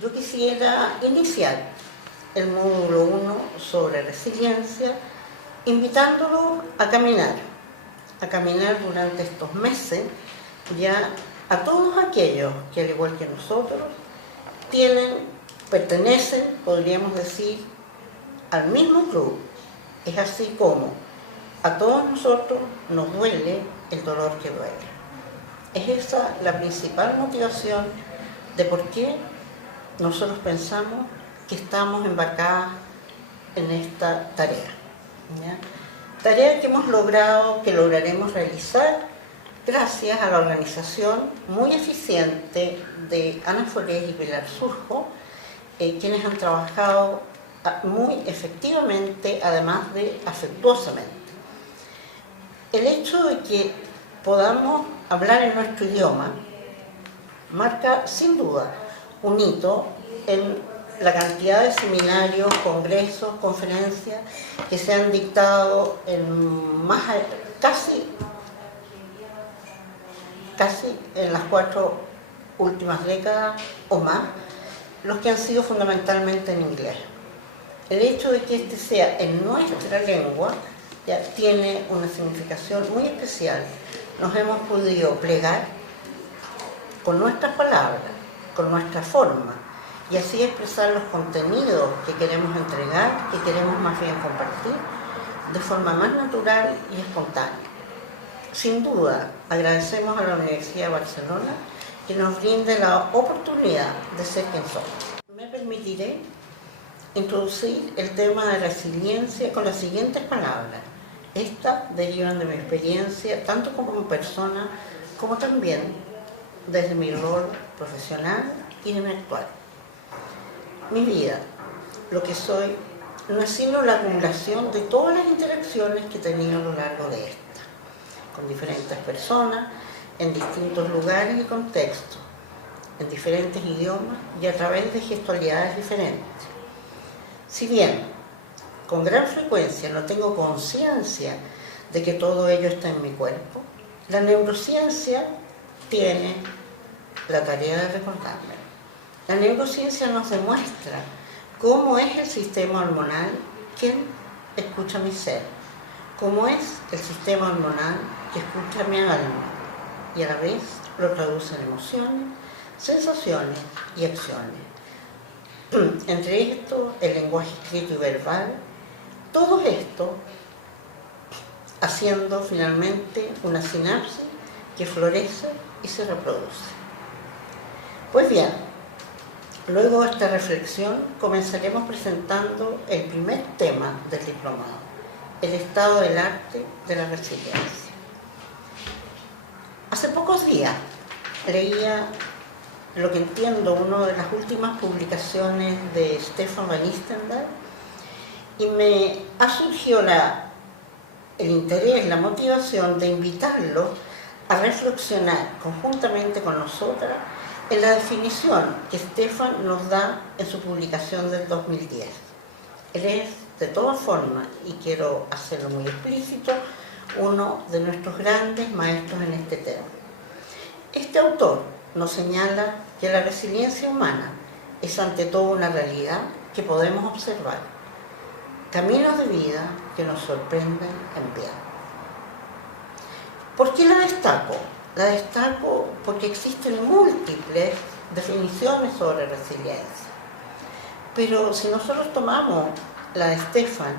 Yo quisiera iniciar el módulo 1 sobre resiliencia, invitándolo a caminar durante estos meses, ya a todos aquellos que, al igual que nosotros, pertenecen, podríamos decir, al mismo club. Es así como a todos nosotros nos duele el dolor que duele. Es esa la principal motivación de por qué nosotros pensamos que estamos embarcadas en esta tarea. ¿Ya? Tarea que lograremos realizar gracias a la organización muy eficiente de Ana Forés y Pilar Surjo, quienes han trabajado muy efectivamente, además de afectuosamente. El hecho de que podamos hablar en nuestro idioma marca sin duda un hito en la cantidad de seminarios, congresos, conferencias que se han dictado en casi en las 4 últimas décadas o más, los que han sido fundamentalmente en inglés. El hecho de que este sea en nuestra lengua ya tiene una significación muy especial. Nos hemos podido plegar con nuestras palabras, con nuestra forma, y así expresar los contenidos que queremos entregar, que queremos más bien compartir, de forma más natural y espontánea. Sin duda, agradecemos a la Universidad de Barcelona que nos brinde la oportunidad de ser quien somos. Me permitiré introducir el tema de resiliencia con las siguientes palabras. Estas derivan de mi experiencia, tanto como persona, como también desde mi rol profesional y de mi actual. Mi vida, lo que soy, no es sino la acumulación de todas las interacciones que he tenido a lo largo de esta, con diferentes personas, en distintos lugares y contextos, en diferentes idiomas y a través de gestualidades diferentes. Si bien con gran frecuencia no tengo conciencia de que todo ello está en mi cuerpo, la neurociencia tiene la tarea de recordarme. La neurociencia nos demuestra cómo es el sistema hormonal quien escucha mi ser, cómo es el sistema hormonal que escucha mi alma y a la vez lo traduce en emociones, sensaciones y acciones. Entre esto, el lenguaje escrito y verbal, todo esto haciendo finalmente una sinapsis que florece y se reproduce. Pues bien, luego de esta reflexión comenzaremos presentando el primer tema del diplomado, el estado del arte de la resiliencia. Hace pocos días leía lo que entiendo una de las últimas publicaciones de Stefan van Istendal y me ha surgido el interés, la motivación de invitarlo a reflexionar conjuntamente con nosotras en la definición que Stefan nos da en su publicación del 2010. Él es, de todas formas, y quiero hacerlo muy explícito, uno de nuestros grandes maestros en este tema. Este autor nos señala que la resiliencia humana es ante todo una realidad que podemos observar, caminos de vida que nos sorprenden en bien. ¿Por qué la destaco? La destaco porque existen múltiples definiciones sobre resiliencia. Pero si nosotros tomamos la de Stefan,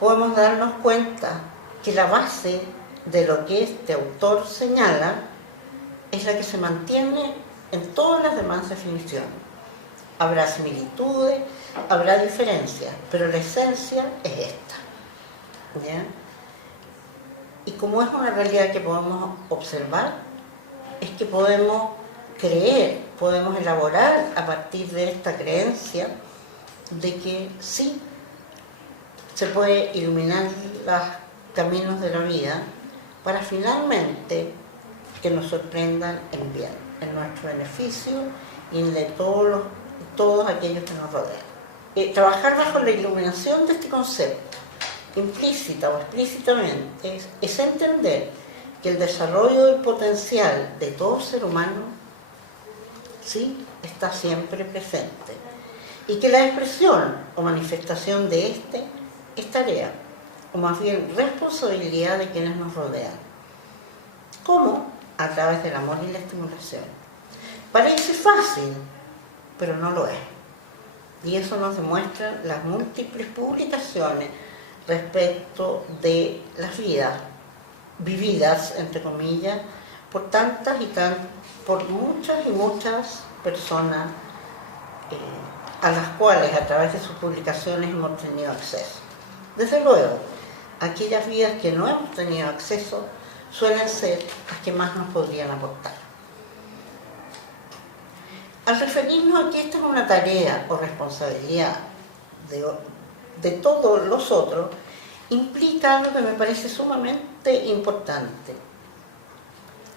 podemos darnos cuenta que la base de lo que este autor señala es la que se mantiene en todas las demás definiciones. Habrá similitudes, habrá diferencias, pero la esencia es esta. ¿Ya? Y como es una realidad que podemos observar, es que podemos creer, podemos elaborar a partir de esta creencia de que sí se puede iluminar los caminos de la vida para finalmente que nos sorprendan en bien, en nuestro beneficio y en de todos aquellos que nos rodean. Trabajar bajo la iluminación de este concepto, implícita o explícitamente, es entender que el desarrollo del potencial de todo ser humano ¿sí?, está siempre presente y que la expresión o manifestación de este es tarea, o más bien responsabilidad de quienes nos rodean. ¿Cómo? A través del amor y la estimulación. Parece fácil, pero no lo es. Y eso nos demuestran las múltiples publicaciones respecto de las vidas vividas, entre comillas, por por muchas y muchas personas a las cuales a través de sus publicaciones hemos tenido acceso. Desde luego, aquellas vidas que no hemos tenido acceso suelen ser las que más nos podrían aportar. Al referirnos a que esta es una tarea o responsabilidad de todos los otros, implica algo que me parece sumamente importante.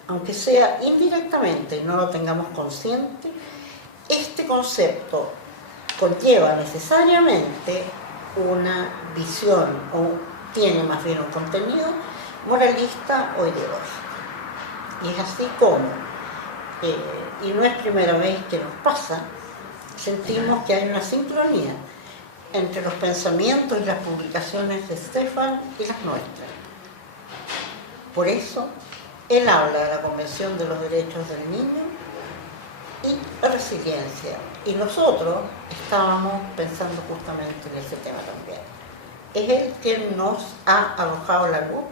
Aunque sea indirectamente y no lo tengamos consciente, este concepto conlleva necesariamente una visión, o tiene más bien un contenido moralista o ideológico. Y es así como, y no es primera vez que nos pasa, sentimos que hay una sincronía entre los pensamientos y las publicaciones de Stefan y las nuestras. Por eso, él habla de la Convención de los Derechos del Niño y resiliencia. Y nosotros estábamos pensando justamente en ese tema también. Es él quien nos ha arrojado la luz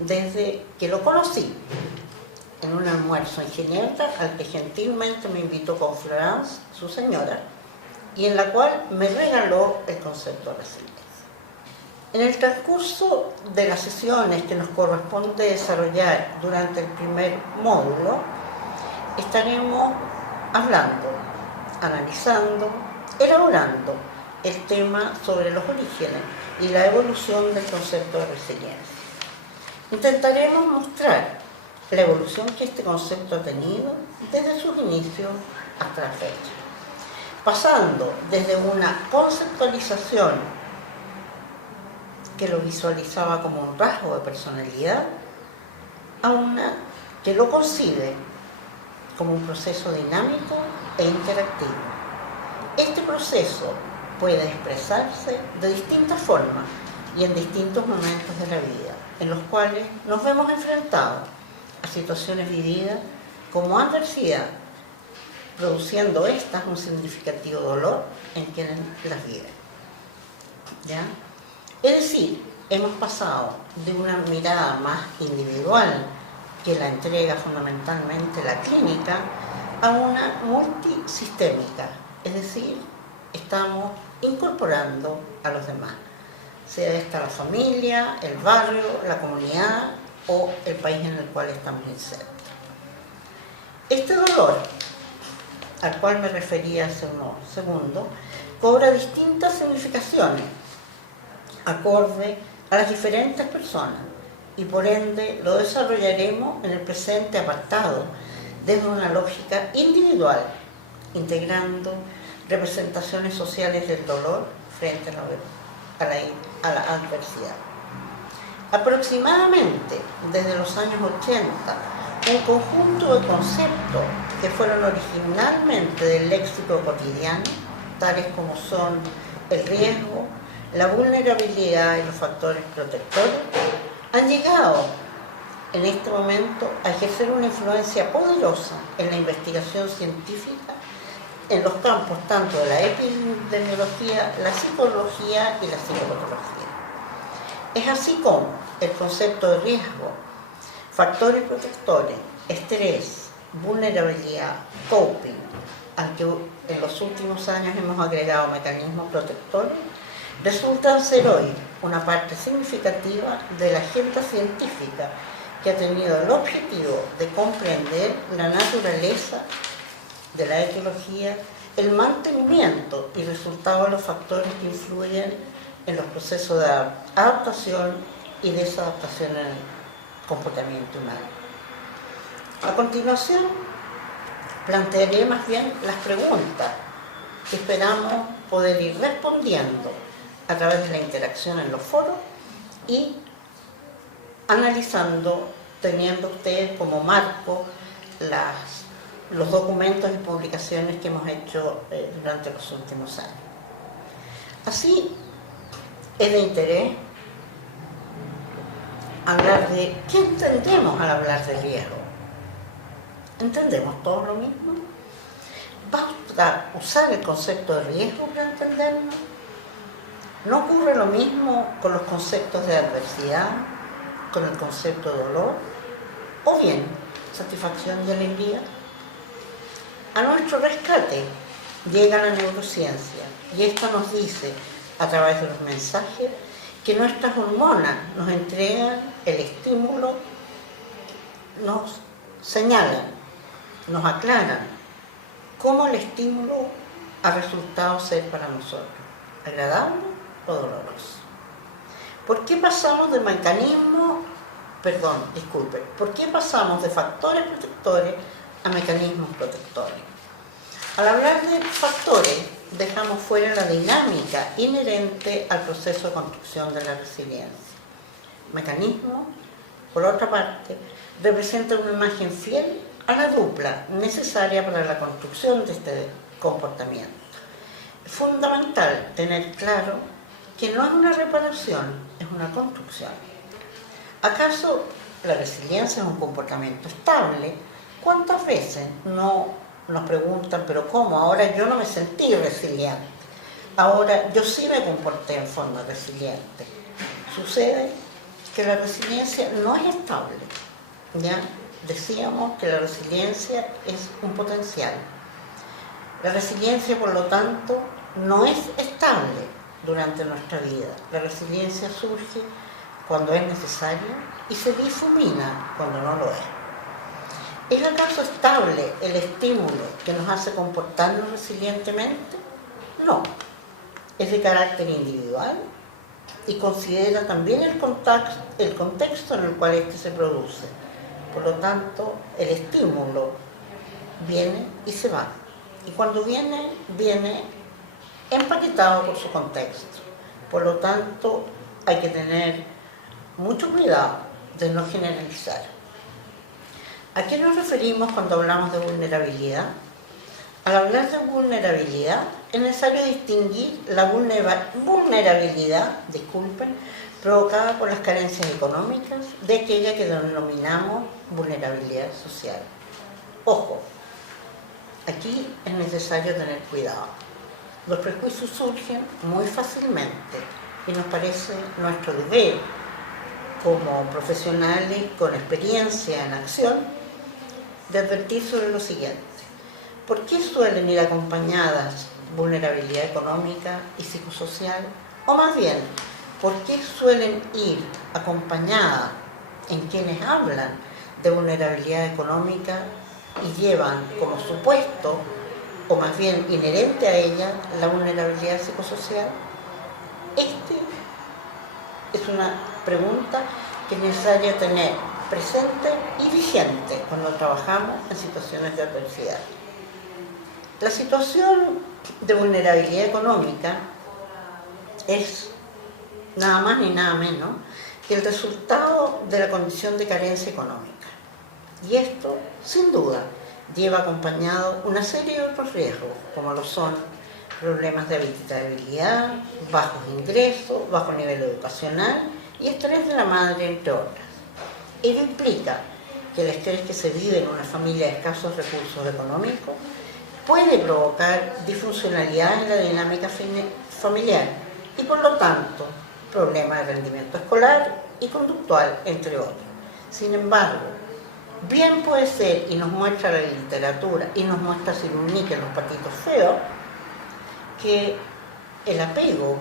desde que lo conocí en un almuerzo en Ginebra, al que gentilmente me invitó con Florence, su señora, y en la cual me regaló el concepto de resiliencia. En el transcurso de las sesiones que nos corresponde desarrollar durante el primer módulo, estaremos hablando, analizando, elaborando el tema sobre los orígenes y la evolución del concepto de resiliencia. Intentaremos mostrar la evolución que este concepto ha tenido desde sus inicios hasta la fecha, pasando desde una conceptualización que lo visualizaba como un rasgo de personalidad a una que lo concibe como un proceso dinámico e interactivo. Este proceso puede expresarse de distintas formas y en distintos momentos de la vida, en los cuales nos vemos enfrentados a situaciones vividas como adversidad, produciendo estas un significativo dolor en quienes las viven. ¿Ya? Es decir, hemos pasado de una mirada más individual, que la entrega fundamentalmente la clínica, a una multisistémica, es decir, estamos incorporando a los demás, sea esta la familia, el barrio, la comunidad o el país en el cual estamos insertos. Este dolor, al cual me refería hace unos segundos, cobra distintas significaciones acorde a las diferentes personas y por ende lo desarrollaremos en el presente apartado desde una lógica individual, integrando representaciones sociales del dolor frente a la adversidad. Aproximadamente desde los años 80, un conjunto de conceptos que fueron originalmente del léxico cotidiano, tales como son el riesgo, la vulnerabilidad y los factores protectores, han llegado en este momento a ejercer una influencia poderosa en la investigación científica en los campos tanto de la epidemiología, la psicología y la psicopatología. Es así como el concepto de riesgo, factores protectores, estrés, vulnerabilidad, coping, al que en los últimos años hemos agregado mecanismos protectores, resultan ser hoy una parte significativa de la agenda científica que ha tenido el objetivo de comprender la naturaleza de la etiología, el mantenimiento y resultado de los factores que influyen en los procesos de adaptación y desadaptación en el comportamiento humano. A continuación, plantearé más bien las preguntas que esperamos poder ir respondiendo a través de la interacción en los foros y analizando, teniendo ustedes como marco las los documentos y publicaciones que hemos hecho durante los últimos años. Así, es de interés hablar de qué entendemos al hablar de riesgo. ¿Entendemos todos lo mismo? ¿Basta usar el concepto de riesgo para entenderlo? ¿No ocurre lo mismo con los conceptos de adversidad, con el concepto de dolor? ¿O bien satisfacción y alegría? A nuestro rescate llega la neurociencia y esto nos dice, a través de los mensajes, que nuestras hormonas nos entregan el estímulo, nos señalan, nos aclaran cómo el estímulo ha resultado ser para nosotros, agradable o doloroso. ¿Por qué pasamos de ¿por qué pasamos de factores protectores a mecanismos protectores? Al hablar de factores, dejamos fuera la dinámica inherente al proceso de construcción de la resiliencia. Mecanismos, por otra parte, representan una imagen fiel a la dupla necesaria para la construcción de este comportamiento. Es fundamental tener claro que no es una reparación, es una construcción. ¿Acaso la resiliencia es un comportamiento estable? ¿Cuántas veces no nos preguntan, pero cómo? Ahora yo no me sentí resiliente, ahora yo sí me comporté en forma resiliente. Sucede que la resiliencia no es estable, ¿ya? Decíamos que la resiliencia es un potencial. La resiliencia, por lo tanto, no es estable durante nuestra vida. La resiliencia surge cuando es necesaria y se difumina cuando no lo es. ¿Es acaso estable el estímulo que nos hace comportarnos resilientemente? No. Es de carácter individual y considera también el contexto en el cual éste se produce. Por lo tanto, el estímulo viene y se va. Y cuando viene, viene empaquetado por su contexto. Por lo tanto, hay que tener mucho cuidado de no generalizar. ¿A qué nos referimos cuando hablamos de vulnerabilidad? Al hablar de vulnerabilidad, es necesario distinguir la vulnerabilidad, provocada por las carencias económicas, de aquella que denominamos vulnerabilidad social. Ojo, aquí es necesario tener cuidado. Los prejuicios surgen muy fácilmente y nos parece nuestro deber, como profesionales con experiencia en acción, de advertir sobre lo siguiente. ¿Por qué suelen ir acompañadas vulnerabilidad económica y psicosocial? O más bien, ¿por qué suelen ir acompañadas en quienes hablan de vulnerabilidad económica y llevan como supuesto, o más bien inherente a ella, la vulnerabilidad psicosocial? Esta es una pregunta que es necesario tener presente y vigente cuando trabajamos en situaciones de adversidad. La situación de vulnerabilidad económica es nada más ni nada menos que el resultado de la condición de carencia económica. Y esto, sin duda, lleva acompañado una serie de otros riesgos, como lo son problemas de habitabilidad, bajos ingresos, bajo nivel educacional y estrés de la madre, entre otras. Ello implica que el estrés que se vive en una familia de escasos recursos económicos puede provocar disfuncionalidad en la dinámica familiar y, por lo tanto, problemas de rendimiento escolar y conductual, entre otros. Sin embargo, bien puede ser, y nos muestra la literatura, y nos muestra Cyrulnik en Los patitos feos, que el apego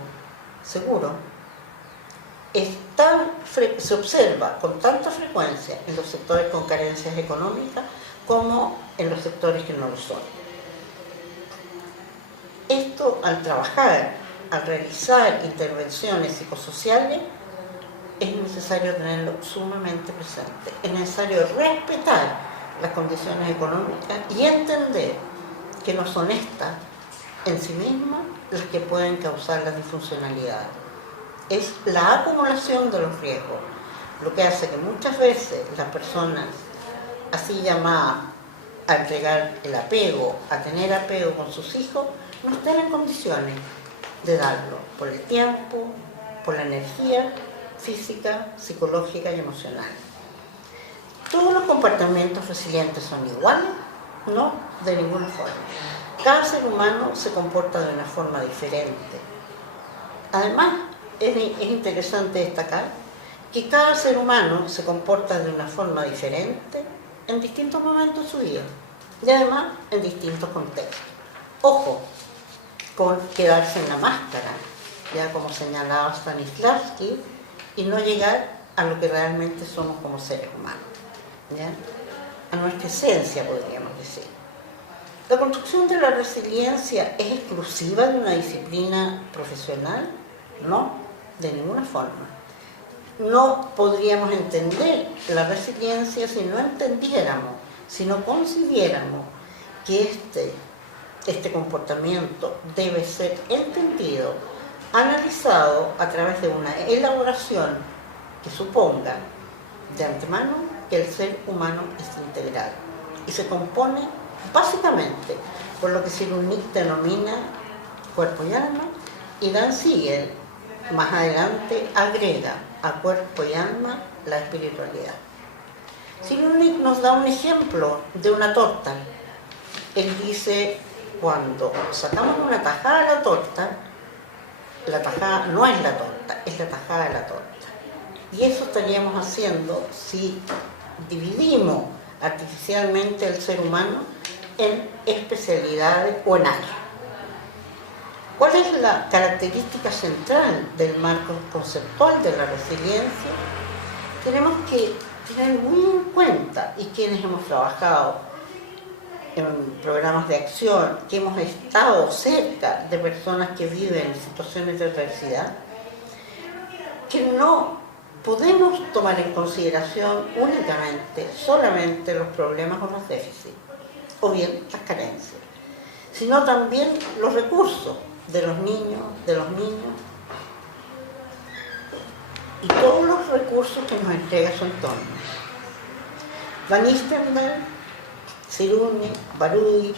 seguro se observa con tanta frecuencia en los sectores con carencias económicas como en los sectores que no lo son. Esto, al trabajar, al realizar intervenciones psicosociales, es necesario tenerlo sumamente presente. Es necesario respetar las condiciones económicas y entender que no son estas en sí mismas las que pueden causar la disfuncionalidad. Es la acumulación de los riesgos lo que hace que muchas veces las personas así llamadas a entregar el apego, a tener apego con sus hijos, no están en condiciones de darlo por el tiempo, por la energía física, psicológica y emocional. ¿Todos los comportamientos resilientes son iguales? No, de ninguna forma. Cada ser humano se comporta de una forma diferente. Además, es interesante destacar que cada ser humano se comporta de una forma diferente en distintos momentos de su vida y además en distintos contextos. Ojo con quedarse en la máscara, ya como señalaba Stanislavski, y no llegar a lo que realmente somos como seres humanos, ¿ya? A nuestra esencia, podríamos decir. ¿La construcción de la resiliencia es exclusiva de una disciplina profesional? No, de ninguna forma. No podríamos entender la resiliencia si no entendiéramos, si no consideráramos que este comportamiento debe ser entendido, analizado a través de una elaboración que suponga de antemano que el ser humano es integral y se compone básicamente por lo que Cyrulnik denomina cuerpo y alma, y Dan Siegel más adelante agrega a cuerpo y alma la espiritualidad. Cyrulnik nos da un ejemplo de una torta. Él dice, cuando sacamos una tajada de la torta, la tajada no es la torta, es la tajada de la torta. Y eso estaríamos haciendo si dividimos artificialmente el ser humano en especialidades o en áreas. ¿Cuál es la característica central del marco conceptual de la resiliencia? Tenemos que tener muy en cuenta, y quienes hemos trabajado en programas de acción, que hemos estado cerca de personas que viven en situaciones de adversidad, que no podemos tomar en consideración únicamente, solamente los problemas o los déficits, o bien las carencias, sino también los recursos de los niños, y todos los recursos que nos entrega su entorno. Van Nistelrooy, Cyrulnik, Barudy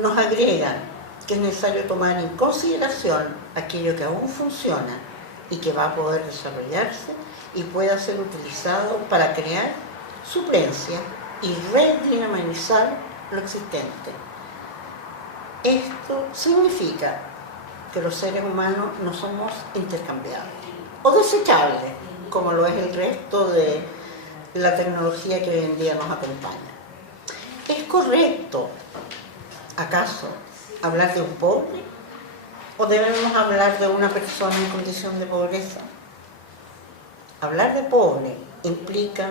nos agregan que es necesario tomar en consideración aquello que aún funciona y que va a poder desarrollarse y pueda ser utilizado para crear suplencia y redinamizar lo existente. Esto significa que los seres humanos no somos intercambiables o desechables, como lo es el resto de la tecnología que hoy en día nos acompaña. ¿Es correcto, acaso, hablar de un pobre? ¿O debemos hablar de una persona en condición de pobreza? Hablar de pobre implica,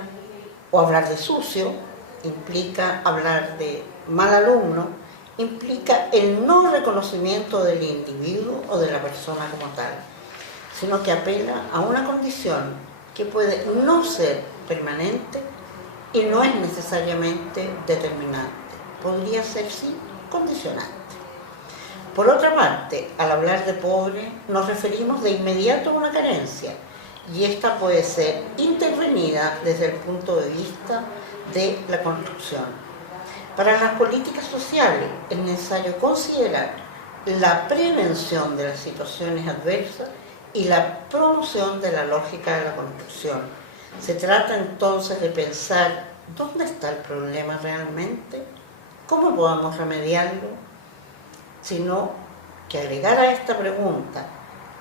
o hablar de sucio, implica hablar de mal alumno, implica el no reconocimiento del individuo o de la persona como tal, sino que apela a una condición que puede no ser permanente y no es necesariamente determinante. Podría ser, sí, condicionante. Por otra parte, al hablar de pobre, nos referimos de inmediato a una carencia, y esta puede ser intervenida desde el punto de vista de la construcción. Para las políticas sociales es necesario considerar la prevención de las situaciones adversas y la promoción de la lógica de la construcción. Se trata entonces de pensar dónde está el problema realmente, cómo podemos remediarlo, sino que agregar a esta pregunta,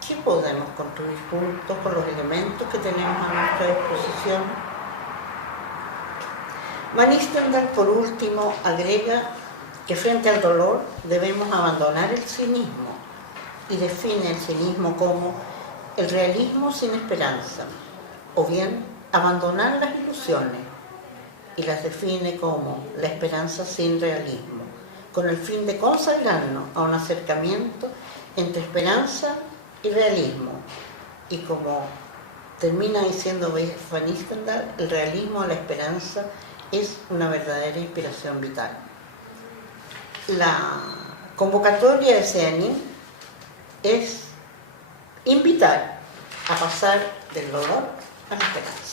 ¿qué podemos construir juntos con los elementos que tenemos a nuestra disposición? Van Nistelrooy, por último, agrega que frente al dolor debemos abandonar el cinismo y define el cinismo como el realismo sin esperanza, o bien abandonar las ilusiones, y las define como la esperanza sin realismo, con el fin de consagrarnos a un acercamiento entre esperanza y realismo. Y como termina diciendo Van Nistelrooy, el realismo o la esperanza es una verdadera inspiración vital. La convocatoria de Seanín es invitar a pasar del dolor a la esperanza.